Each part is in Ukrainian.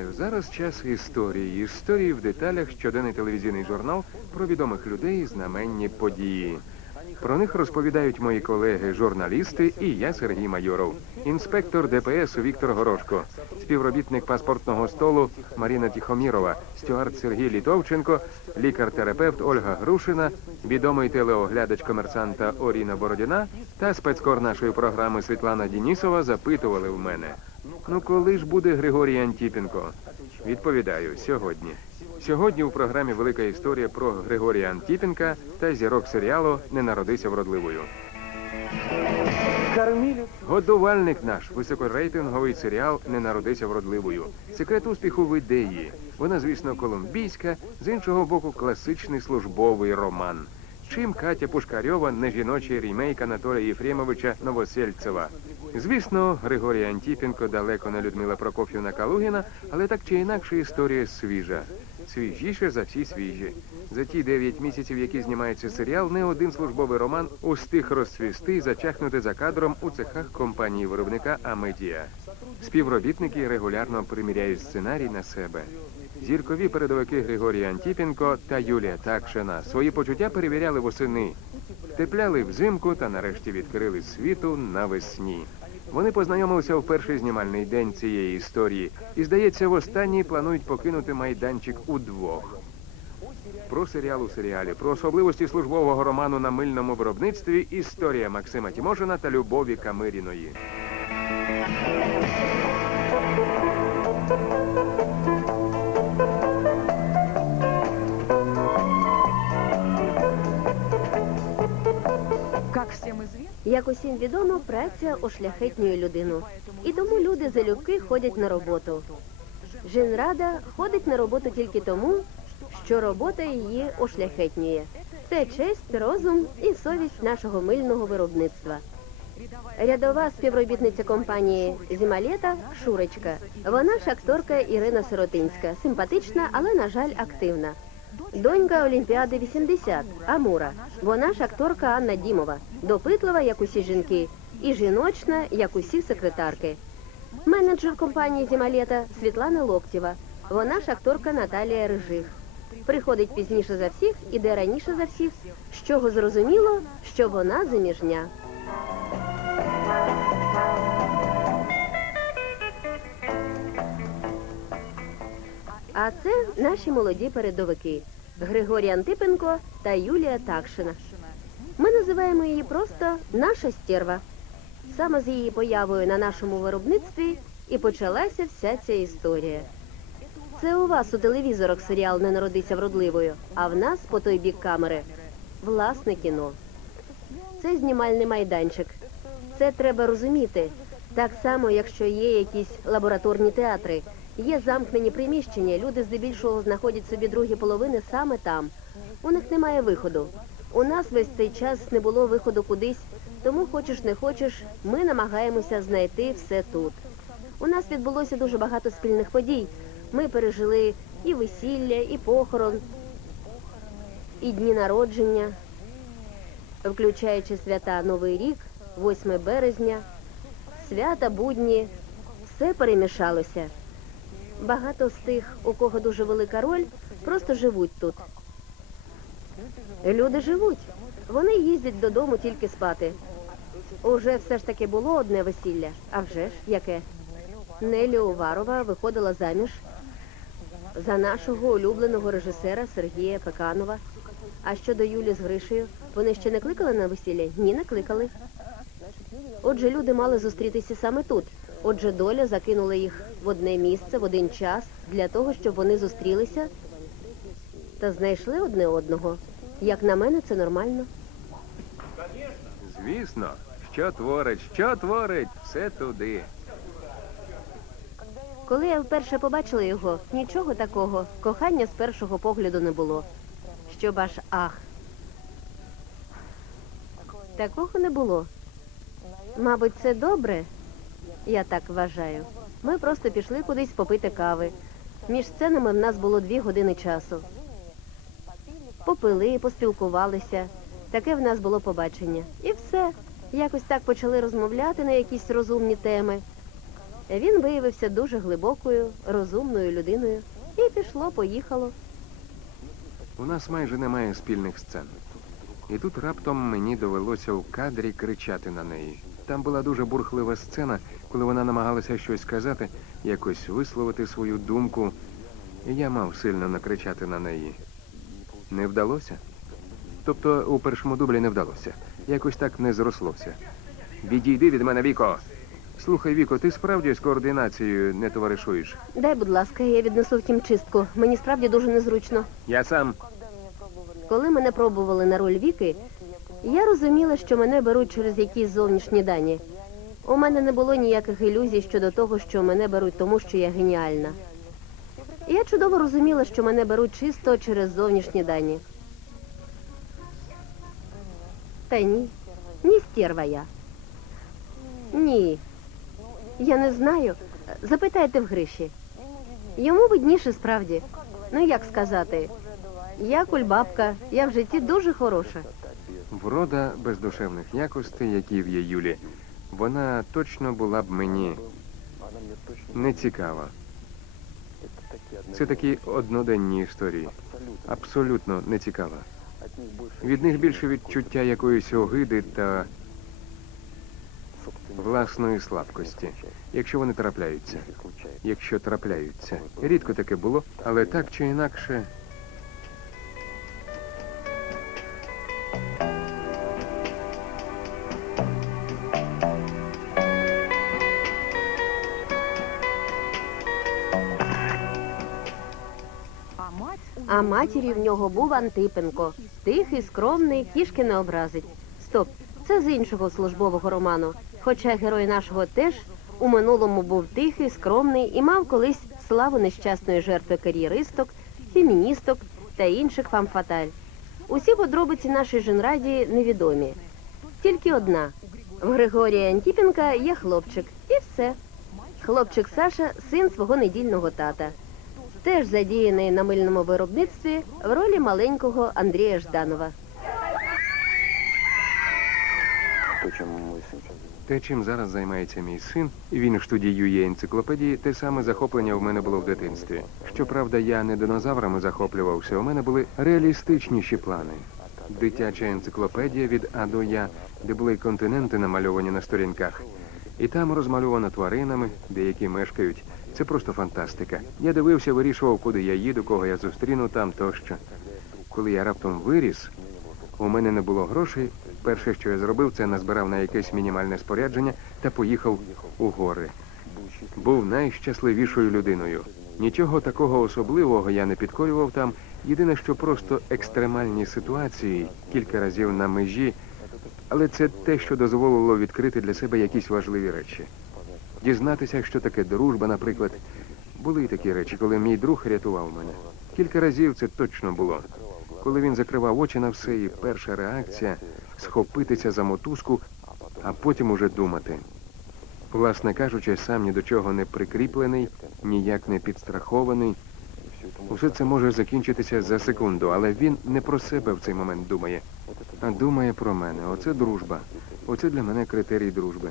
Вітаю. Зараз час історії. Історії в деталях щоденний телевізійний журнал про відомих людей і знаменні події. Про них розповідають мої колеги, журналісти і я, Сергій Майоров, інспектор ДПС Віктор Горошко, співробітник паспортного столу Маріна Тихомірова, стюард Сергій Літовченко, лікар-терапевт Ольга Грушина, відомий телеоглядач комерсанта Оріна Бородіна та спецкор нашої програми Світлана Дінісова запитували в мене. Ну коли ж буде Григорій Антіпенко? Відповідаю, сьогодні. Сьогодні у програмі Велика історія про Григорія Антіпенка та зірок серіалу Не народися вродливою. Годувальник наш високорейтинговий серіал Не народися вродливою. Секрет успіху в ідеї. Вона, звісно, колумбійська, з іншого боку, класичний службовий роман. Чим Катя Пушкарьова не жіночий рімейк Анатолія Єфремовича Новосельцева. Звісно, Григорій Антіпенко далеко не Людмила Прокоф'ївна Калугіна, але так чи інакше історія свіжа. Свіжіше за всі свіжі. За ті дев'ять місяців, які знімається серіал, не один службовий роман устиг розцвісти і зачахнути за кадром у цехах компанії виробника Амедіа. Співробітники регулярно приміряють сценарій на себе. Зіркові передовики Григорій Антіпенко та Юлія Такшина свої почуття перевіряли восени, втепляли взимку та нарешті відкрили світу навесні. Вони познайомилися в перший знімальний день цієї історії і, здається, в останній планують покинути майданчик удвох. Про серіал у серіалі, про особливості службового роману на мильному виробництві, історія Максима Тімошина та Любові Камиріної. Як усім відомо, праця ошляхетнює людину. І тому люди залюбки ходять на роботу. Жінрада ходить на роботу тільки тому, що робота її ошляхетнює. Це честь, розум і совість нашого мильного виробництва. Рядова співробітниця компанії Зімалета Шурочка. Вона ж акторка Ірина Сиротинська, симпатична, але, на жаль, активна. Донька Олімпіади 80, Амура. Вона ж акторка Анна Дімова, допитлива, як усі жінки, і жіночна, як усі секретарки. Менеджер компанії Зімалета Світлана Локтєва. Вона ж акторка Наталія Рижих. Приходить пізніше за всіх, іде раніше за всіх, з чого зрозуміло, що вона заміжня. А це наші молоді передовики Григорій Антипенко та Юлія Такшина. Ми називаємо її просто наша стерва. Саме з її появою на нашому виробництві і почалася вся ця історія. Це у вас у телевізорах серіал не народися вродливою, а в нас по той бік камери власне кіно. Це знімальний майданчик. Це треба розуміти. Так само, якщо є якісь лабораторні театри, є замкнені приміщення, люди здебільшого знаходять собі другі половини саме там. У них немає виходу. У нас весь цей час не було виходу кудись, тому хочеш не хочеш, ми намагаємося знайти все тут. У нас відбулося дуже багато спільних подій. Ми пережили і весілля, і похорон, і дні народження, включаючи свята Новий рік, 8 березня, свята, будні, все перемішалося. Багато з тих, у кого дуже велика роль, просто живуть тут. Люди живуть. Вони їздять додому тільки спати. Уже все ж таки було одне весілля. А вже ж яке? Нелі Уварова виходила заміж за нашого улюбленого режисера Сергія Пеканова. А щодо Юлі з Гришею, вони ще не кликали на весілля? Ні, не кликали. Отже, люди мали зустрітися саме тут. Отже, доля закинула їх в одне місце, в один час, для того, щоб вони зустрілися та знайшли одне одного. Як на мене, це нормально. Звісно, що творить, що творить, все туди. Коли я вперше побачила його, нічого такого, кохання з першого погляду не було. Щоб аж ах. Такого не було. Мабуть, це добре, я так вважаю. Ми просто пішли кудись попити кави. Між сценами в нас було дві години часу. Попили, поспілкувалися. Таке в нас було побачення. І все. Якось так почали розмовляти на якісь розумні теми. Він виявився дуже глибокою, розумною людиною. І пішло, поїхало. У нас майже немає спільних сцен. І тут раптом мені довелося у кадрі кричати на неї. Там була дуже бурхлива сцена, коли вона намагалася щось сказати, якось висловити свою думку. І я мав сильно накричати на неї. Не вдалося? Тобто у першому дублі не вдалося. Якось так не зрослося. Відійди від мене, Віко. Слухай, Віко, ти справді з координацією не товаришуєш? Дай, будь ласка, я віднесу в хімчистку. Мені справді дуже незручно. Я сам. Коли мене пробували на роль Віки, я розуміла, що мене беруть через якісь зовнішні дані. У мене не було ніяких ілюзій щодо того, що мене беруть тому, що я геніальна. Я чудово розуміла, що мене беруть чисто через зовнішні дані. Та ні, ні стерва я. Ні. Я не знаю. Запитайте в Гриші. Йому видніше справді. Ну як сказати? Я кульбабка, я в житті дуже хороша. Врода бездушевних якостей, які в є Юлі, вона точно була б мені не цікава. Це такі одноденні історії. Абсолютно не цікава. Від них більше відчуття якоїсь огиди та власної слабкості, якщо вони трапляються. Якщо трапляються. Рідко таке було, але так чи інакше. Матір'ю в нього був Антипенко. Тихий, скромний, кішки не образить. Стоп, це з іншого службового роману. Хоча герой нашого теж у минулому був тихий, скромний і мав колись славу нещасної жертви кар'єристок, феміністок та інших фамфаталь. Усі подробиці нашої женраді невідомі. Тільки одна. В Григорія Антіпенка є хлопчик. І все. Хлопчик Саша син свого недільного тата. Теж задіяний на мильному виробництві в ролі маленького Андрія Жданова. Те, чим зараз займається мій син, і він штудіює енциклопедії, те саме захоплення в мене було в дитинстві. Щоправда, я не динозаврами захоплювався, у мене були реалістичніші плани. Дитяча енциклопедія від А до Я, де були континенти намальовані на сторінках. І там розмальовано тваринами, деякі мешкають. Це просто фантастика. Я дивився, вирішував, куди я їду, кого я зустріну там тощо. Коли я раптом виріс, у мене не було грошей. Перше, що я зробив, це назбирав на якесь мінімальне спорядження та поїхав у гори. Був найщасливішою людиною. Нічого такого особливого я не підкорював там. Єдине, що просто екстремальні ситуації кілька разів на межі, але це те, що дозволило відкрити для себе якісь важливі речі. Дізнатися, що таке дружба, наприклад. Були такі речі, коли мій друг рятував мене. Кілька разів це точно було. Коли він закривав очі на все, і перша реакція схопитися за мотузку, а потім уже думати. Власне кажучи, сам ні до чого не прикріплений, ніяк не підстрахований. Усе це може закінчитися за секунду, але він не про себе в цей момент думає, а думає про мене. Оце дружба. Оце для мене критерій дружби.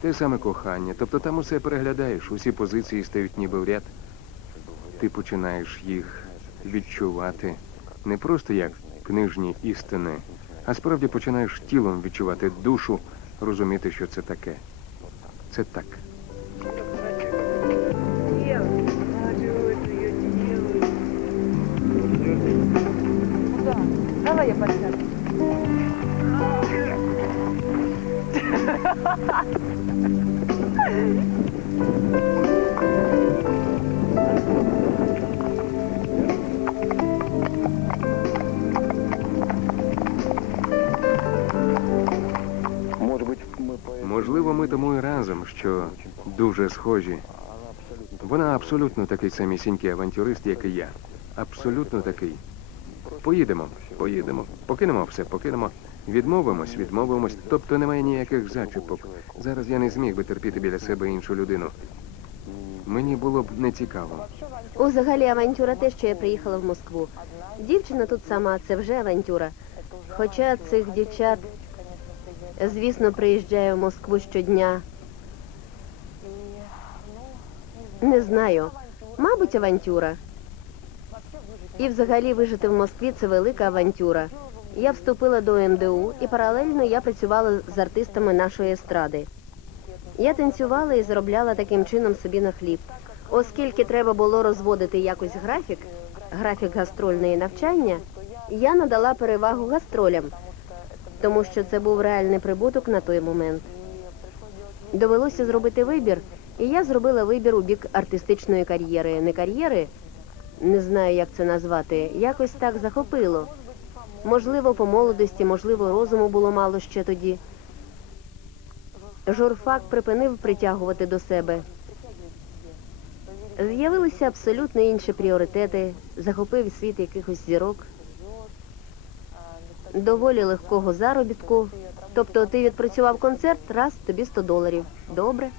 Те саме кохання. Тобто там усе переглядаєш, усі позиції стають ніби в ряд. Ти починаєш їх відчувати не просто як книжні істини, а справді починаєш тілом відчувати душу, розуміти, що це таке. Це так. Давай я подсяду. Можливо, ми тому і разом, що дуже схожі. Вона абсолютно такий самісінький авантюрист, як і я. Абсолютно такий. Поїдемо, поїдемо, покинемо все, покинемо. Відмовимось, відмовимось, тобто немає ніяких зачіпок. Зараз я не зміг би терпіти біля себе іншу людину. Мені було б не цікаво. Узагалі авантюра те, що я приїхала в Москву. Дівчина тут сама, це вже авантюра. Хоча цих дівчат, звісно, приїжджає в Москву щодня. Не знаю. Мабуть, авантюра. І взагалі вижити в Москві це велика авантюра. Я вступила до МДУ і паралельно я працювала з артистами нашої естради. Я танцювала і заробляла таким чином собі на хліб. Оскільки треба було розводити якось графік, графік гастрольної навчання, я надала перевагу гастролям, тому що це був реальний прибуток на той момент. Довелося зробити вибір, і я зробила вибір у бік артистичної кар'єри. Не кар'єри, не знаю, як це назвати, якось так захопило. Можливо, по молодості, можливо, розуму було мало ще тоді. Журфак припинив притягувати до себе. З'явилися абсолютно інші пріоритети, захопив світ якихось зірок, доволі легкого заробітку. Тобто ти відпрацював концерт, раз тобі 100 доларів. Добре.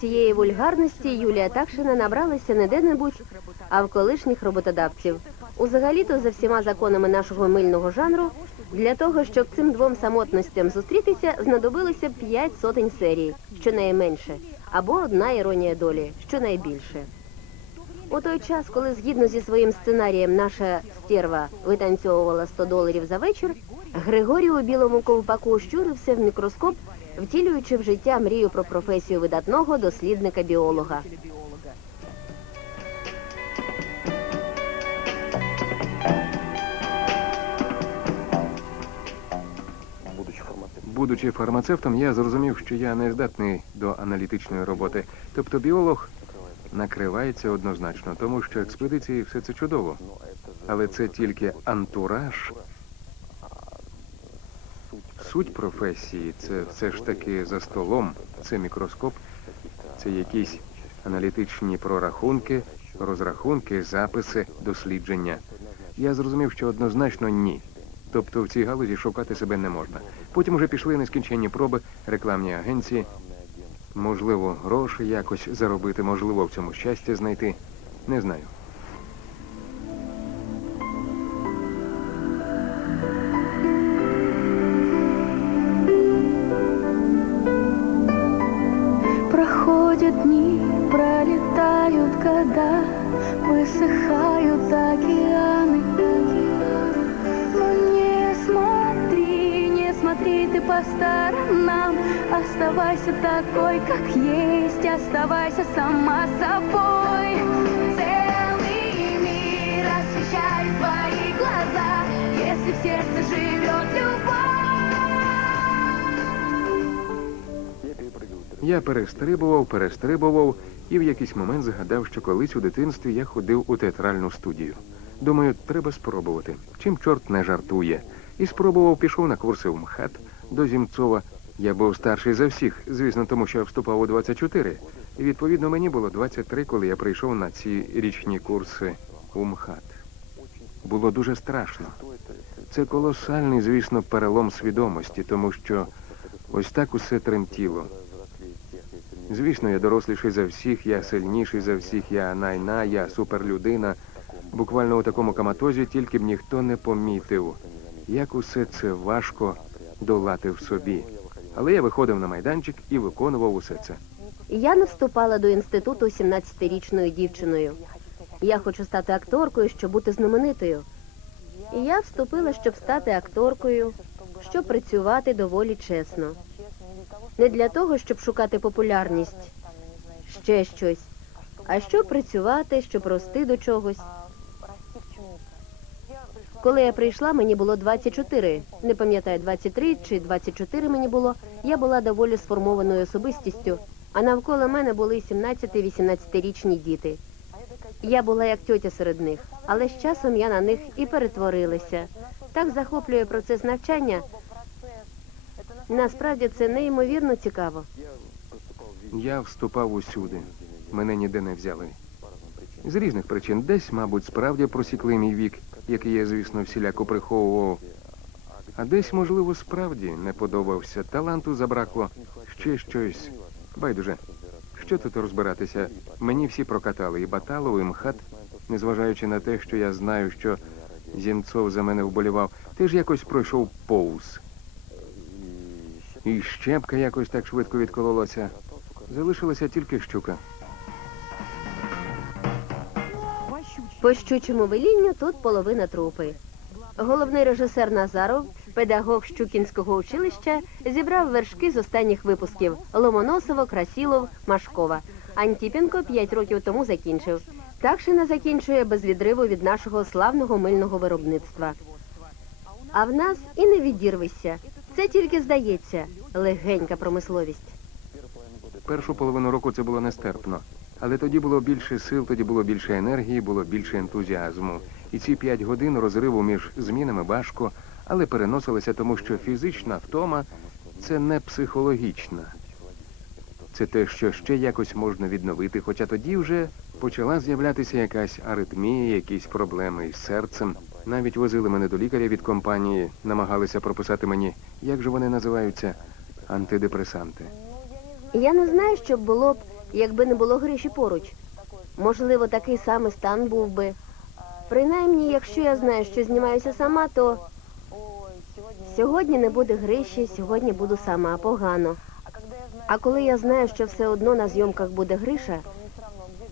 Цієї вульгарності Юлія Такшина набралася не де-небудь, а в колишніх роботодавців. Узагалі-то за всіма законами нашого мильного жанру, для того, щоб цим двом самотностям зустрітися, знадобилося п'ять сотень серій, щонайменше, або одна іронія долі, щонайбільше. У той час, коли згідно зі своїм сценарієм наша стерва витанцьовувала 100 доларів за вечір, Григорій у білому ковпаку щурився в мікроскоп, втілюючи в життя мрію про професію видатного дослідника-біолога. Будучи Будучи фармацевтом, я зрозумів, що я не здатний до аналітичної роботи. Тобто біолог накривається однозначно, тому що експедиції все це чудово. Але це тільки антураж. Суть професії це все ж таки за столом, це мікроскоп, це якісь аналітичні прорахунки, розрахунки, записи, дослідження. Я зрозумів, що однозначно ні. Тобто в цій галузі шукати себе не можна. Потім уже пішли нескінченні проби, рекламні агенції. Можливо, гроші якось заробити, можливо, в цьому щастя знайти. Не знаю. Проходят дни, пролетают года, высыхают океаны. По сторонам, оставайся такой, как есть, оставайся сама собой. Целый мир освещает твои глаза, если в сердце живет любовь. Я перестрибував, перестрибував і в якийсь момент згадав, що колись у дитинстві я ходив у театральну студію. Думаю, треба спробувати. Чим чорт не жартує. І спробував, пішов на курси в МХАТ до Зімцова. Я був старший за всіх, звісно, тому що я вступав у 24. І відповідно мені було 23, коли я прийшов на ці річні курси у МХАТ. Було дуже страшно. Це колосальний, звісно, перелом свідомості, тому що ось так усе тремтіло. Звісно, я доросліший за всіх, я сильніший за всіх, я найна, я суперлюдина. Буквально у такому каматозі тільки б ніхто не помітив, як усе це важко долати в собі. Але я виходив на майданчик і виконував усе це. Я не вступала до інституту 17-річною дівчиною. Я хочу стати акторкою, щоб бути знаменитою. І я вступила, щоб стати акторкою, щоб працювати доволі чесно. Не для того, щоб шукати популярність, ще щось, а щоб працювати, щоб рости до чогось. Коли я прийшла, мені було 24. Не пам'ятаю, 23 чи 24 мені було. Я була доволі сформованою особистістю, а навколо мене були 17-18-річні діти. Я була як тьотя серед них, але з часом я на них і перетворилася. Так захоплює процес навчання. Насправді це неймовірно цікаво. Я вступав усюди. Мене ніде не взяли. З різних причин. Десь, мабуть, справді просікли мій вік, який я, звісно, всіляко приховував. А десь, можливо, справді не подобався. Таланту забракло ще щось. Байдуже. Що тут розбиратися? Мені всі прокатали і Баталов, і МХАТ, незважаючи на те, що я знаю, що Зінцов за мене вболівав, ти ж якось пройшов повз. І щепка якось так швидко відкололася. Залишилася тільки щука. По щучому велінню тут половина трупи. Головний режисер Назаров, педагог Щукінського училища, зібрав вершки з останніх випусків Ломоносово, Красілов, Машкова. Антіпенко п'ять років тому закінчив. Такшина закінчує без відриву від нашого славного мильного виробництва. А в нас і не відірвися. Це тільки здається легенька промисловість. Першу половину року це було нестерпно. Але тоді було більше сил, тоді було більше енергії, було більше ентузіазму. І ці п'ять годин розриву між змінами важко, але переносилися, тому що фізична втома це не психологічна. Це те, що ще якось можна відновити, хоча тоді вже почала з'являтися якась аритмія, якісь проблеми із серцем. Навіть возили мене до лікаря від компанії, намагалися прописати мені, як же вони називаються, антидепресанти. Я не знаю, що було б, якби не було Гриші поруч. Можливо, такий самий стан був би. Принаймні, якщо я знаю, що знімаюся сама, то сьогодні не буде Гриші, сьогодні буду сама, погано. А коли я знаю, що все одно на зйомках буде Гриша,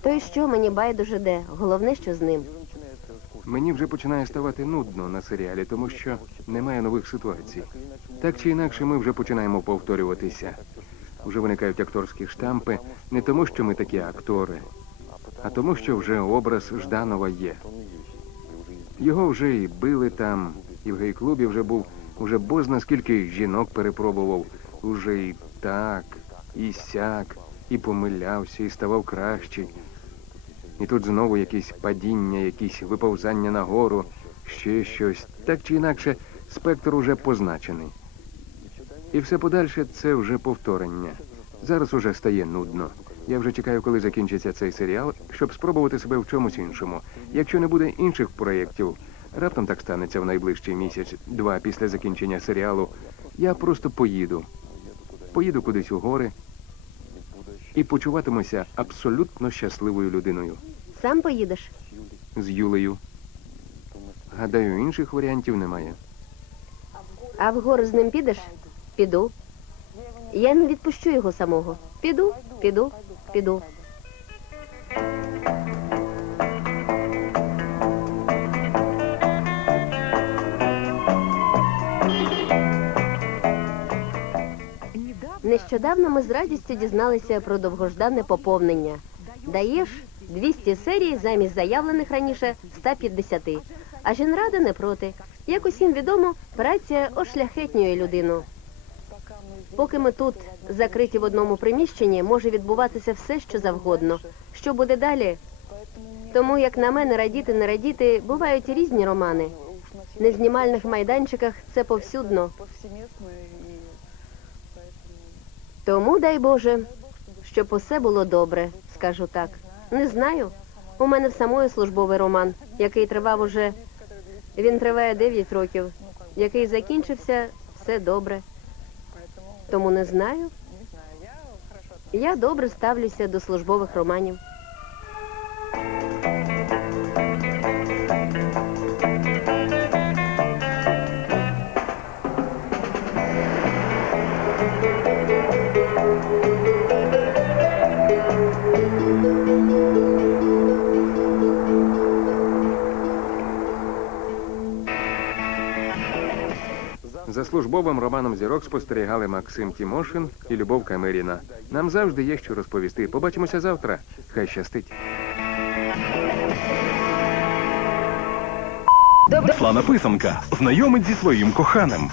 то й що мені байдуже де, головне, що з ним. Мені вже починає ставати нудно на серіалі, тому що немає нових ситуацій. Так чи інакше, ми вже починаємо повторюватися. Вже виникають акторські штампи не тому, що ми такі актори, а тому, що вже образ Жданова є. Його вже і били там, і в гей-клубі вже був, уже бозна скільки жінок перепробував, уже і так, і сяк, і помилявся, і ставав кращий. І тут знову якісь падіння, якісь виповзання нагору, ще щось. Так чи інакше, спектр уже позначений. І все подальше це вже повторення. Зараз уже стає нудно. Я вже чекаю, коли закінчиться цей серіал, щоб спробувати себе в чомусь іншому. Якщо не буде інших проєктів, раптом так станеться в найближчий місяць, два після закінчення серіалу. Я просто поїду. Поїду кудись у гори і почуватимуся абсолютно щасливою людиною Сам поїдеш. з Юлею. Гадаю, інших варіантів немає. А в гори з ним підеш? Піду. Я не відпущу його самого. Піду, піду, піду. Нещодавно ми з радістю дізналися про довгождане поповнення. Даєш 200 серій замість заявлених раніше 150. А жінрада не проти. Як усім відомо, праця ошляхетнює людину. Поки ми тут закриті в одному приміщенні, може відбуватися все, що завгодно. Що буде далі? Тому, як на мене, радіти, не радіти, бувають і різні романи. На знімальних майданчиках це повсюдно. Тому дай Боже, щоб усе було добре, скажу так. Не знаю. У мене в самої службовий роман, який тривав уже. Він триває 9 років, який закінчився, все добре. Тому не знаю. не знаю, я хорошо. Я добре ставлюся до службових романів. Службовим романом зірок спостерігали Максим Тімошин і Любов Камиріна. Нам завжди є що розповісти. Побачимося завтра. Хай щастить. Слана писанка знайомить зі своїм коханим.